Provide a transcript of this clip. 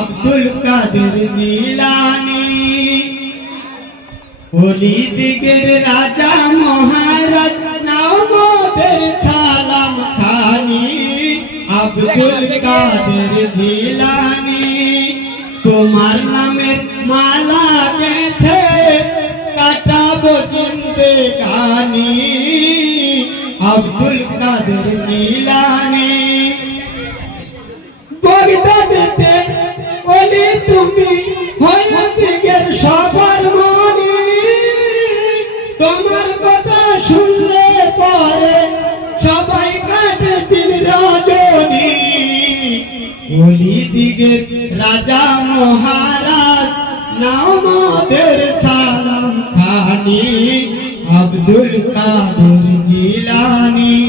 আব্দুল কাদের জিলানি ওলি দিগের রাজা মহারাজ নামদের সালাম খানি আব্দুল কাদের জিলানি তোমার নামে মালা গেথে কাটাবো জিন্দে গানি আব্দুল কাদের জিলানি তোমার কথা শুনলে পরে সবাই কাটে দিন রাজনী। ওলি দিগের রাজা মহারাজ নামদের সালাম খানি। আব্দুল কাদের জিলানি।